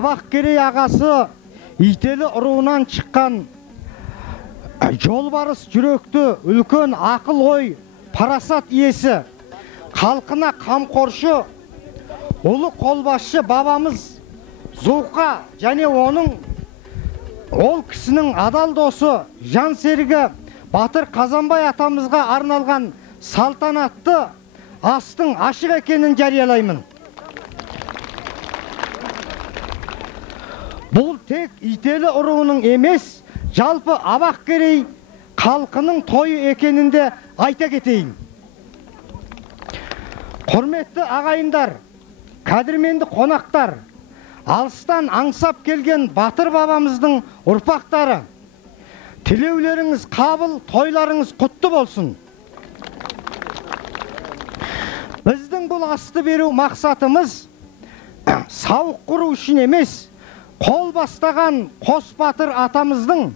Абақкерей ағасы Ителі ұруынан шыққан жолбарыс жүректі үлкен ақыл ой парасат иесі, халқына қамқоршы ұлы қолбасшы бабамыз Зұлқа және ол кісінің адал досы жан серігі Батыр Қазанбай атамызға арналған салтанатты астың ашық екенін жариялаймын. Бұл тек Ителі ұруының емес, жалпы Абақкерей халқының тойы екенінде айта кетейін. Құрметті ағайындар, қадірменді қонақтар, алыстан аңсап келген батыр бабамыздың ұрпақтары, тілеулеріңіз қабыл, тойларыңыз құтты болсын. Біздің бұл асты беру мақсатымыз сауық құру үшін емес, қол бастаған қос батыр атамыздың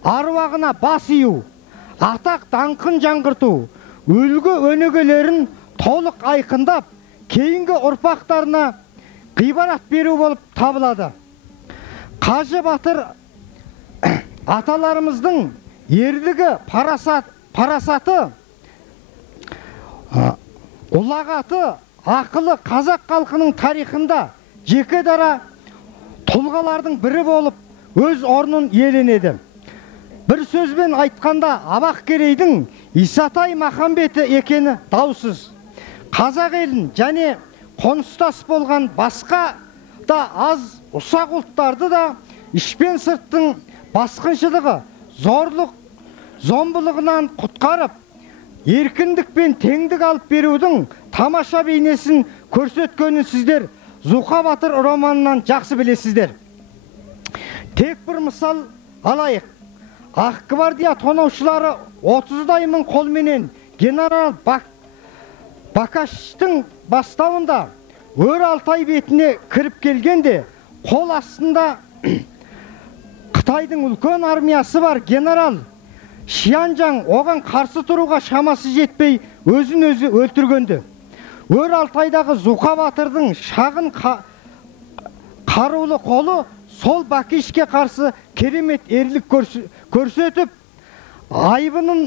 аруағына бас ию, атақ даңқын жаңғырту, үлгі өнегелерін толық айқындап, кейінгі ұрпақтарына ғибарат беру болып табылады. Қажы батыр аталарымыздың ерлігі, парасаты, ұлағаты, ақылы қазақ халқының тарихында жеке дара тұлғалардың бірі болып өз орнын иеленеді. Бір сөзбен айтқанда Абақкерейдің Исатай Махамбеті екені даусыз. Қазақ елін және қоныстас болған басқа да аз ұсақ ұлттарды да ішпен сырттың басқыншылығы, зорлық, зомбылығынан құтқарып, еркіндік пен теңдік алып берудің тамаша бейнесін көрсеткенін сіздер Зұлқа батыр романынан жақсы білесіздер. Тек бір мысал алайық. Ақгвардия тонаушылары 30-дай мың қолменен генерал Бакаштың бастауында өр Алтай бетіне кіріп келгенде, қол астында Қытайдың үлкен армиясы бар генерал Шиянжаң оған қарсы тұруға шамасы жетпей өзін өзі өлтіргенді. Өр Алтайдағы Зұлқа батырдың шағын қарулы қолы сол Бакишке қарсы керемет ерлік көрсетіп, айбынын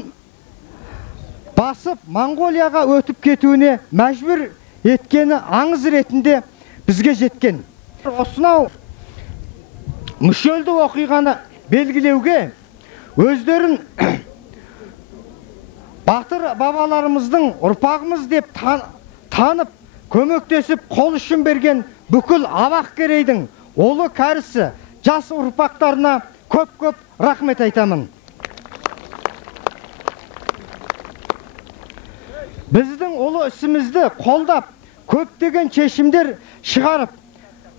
басып Монғолияға өтіп кетуіне мәжбүр еткені аңыз ретінде бізге жеткен. Осынау мүшелді оқиғаны белгілеуге өздерін батыр бабаларымыздың ұрпағымыз деп танып, көмектесіп қол ұшын берген бүкіл Абақкерейдің олы кәрісі жас ұрпақтарына көп-көп рахмет айтамын. Біздің олы ісімізді қолдап, көптеген шешімдер шығарып,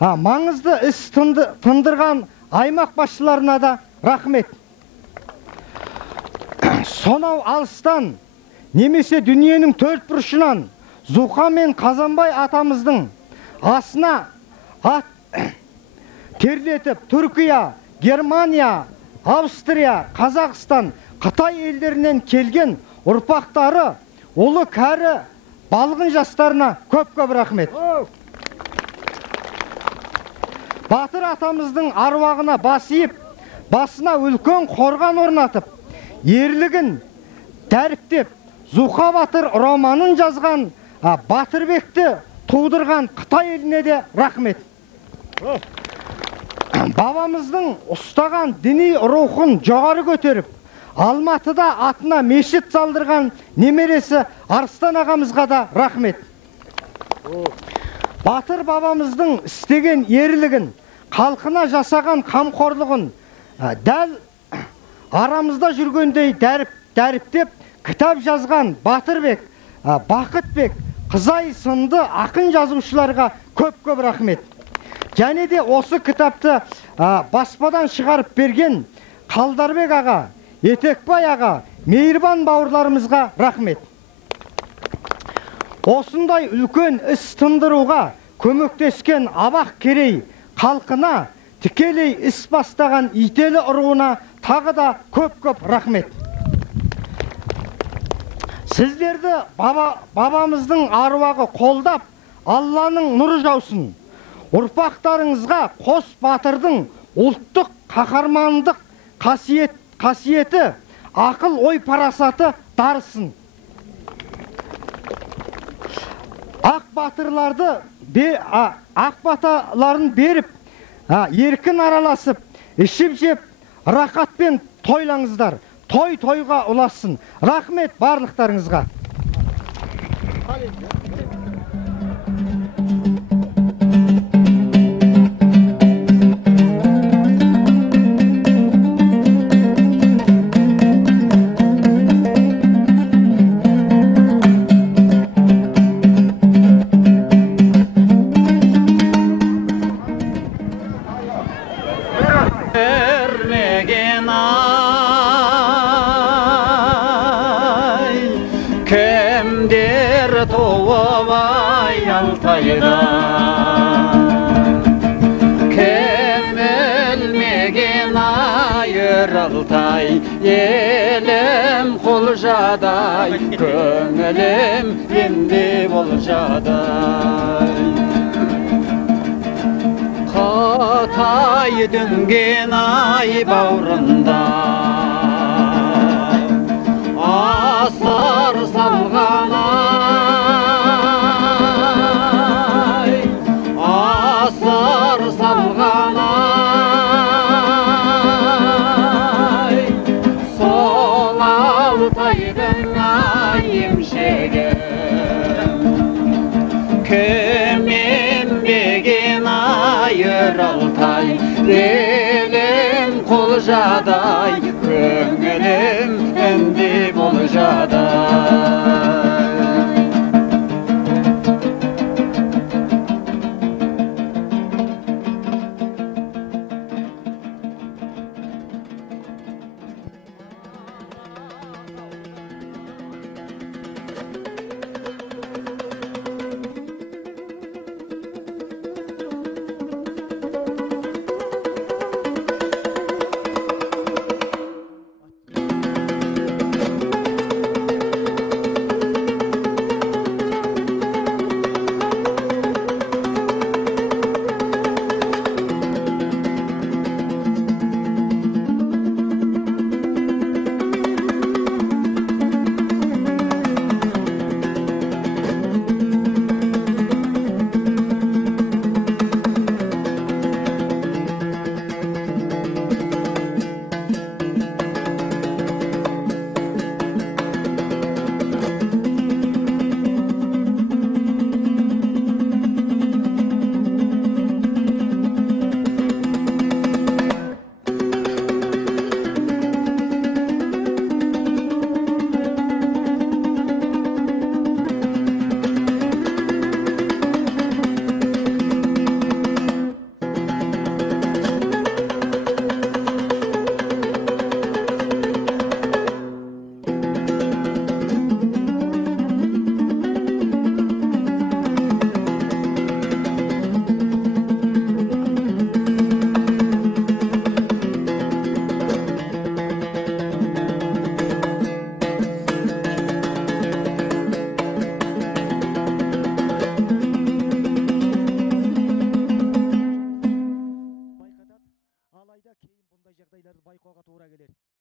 маңызды іс тындырған аймақ басшыларына да рахмет. Сонау алыстан, немесе дүниенің төрт бұрышынан Зұлқа мен Қазанбай атамыздың асына ат терлетіп, Түркия, Германия, Австрия, Қазақстан, Қытай елдерінен келген ұрпақтары, олы кәрі балғын жастарына көп-көп рахмет. Батыр атамыздың аруағына басиып, басына үлкен қорған орнатып, ерлігін дәріптеп, Зұлқа батыр романын жазған Батырбекті тудырған Қытай еліне де рахмет. Бабамыздың ұстаған діни рухын жоғары көтеріп, Алматыда атына мешіт салдырған немересі Арыстан ағамызға да рахмет. Батыр бабамыздың істеген ерлігін, халқына жасаған қамқорлығын дәл арамызда жүргендей дәріптеп кітап жазған Батырбек, Бақытбек, Қызай сынды ақын жазушыларға көп-көп рахмет. Және де осы кітапты баспадан шығарып берген Қалдарбек аға, Етекбай аға, мейірбан бауырларымызға рахмет. Осындай үлкен іс тындыруға көмектескен Абақкерей халқына, тікелей іс бастаған Ителі ұруына тағы да көп-көп рахмет. Сіздерді бабамыздың аруағы қолдап, Алланың нұры жаусын. ұрпақтарыңызға қос батырдың ұлттық қаһармандық қасиеті, ақыл ой парасаты дарысын. Ақ баталарын беріп, еркін араласып, ішіп жеп, рақатпен тойлаңыздар. Той-тойға ұласын. Рахмет барлықтарыңызға. Kemdir tovay Altay'da, kemelmegen ayır Altay, yelim kulcaday, köngülüm indi bolcaday. Hatay düngen ay bağrında, asar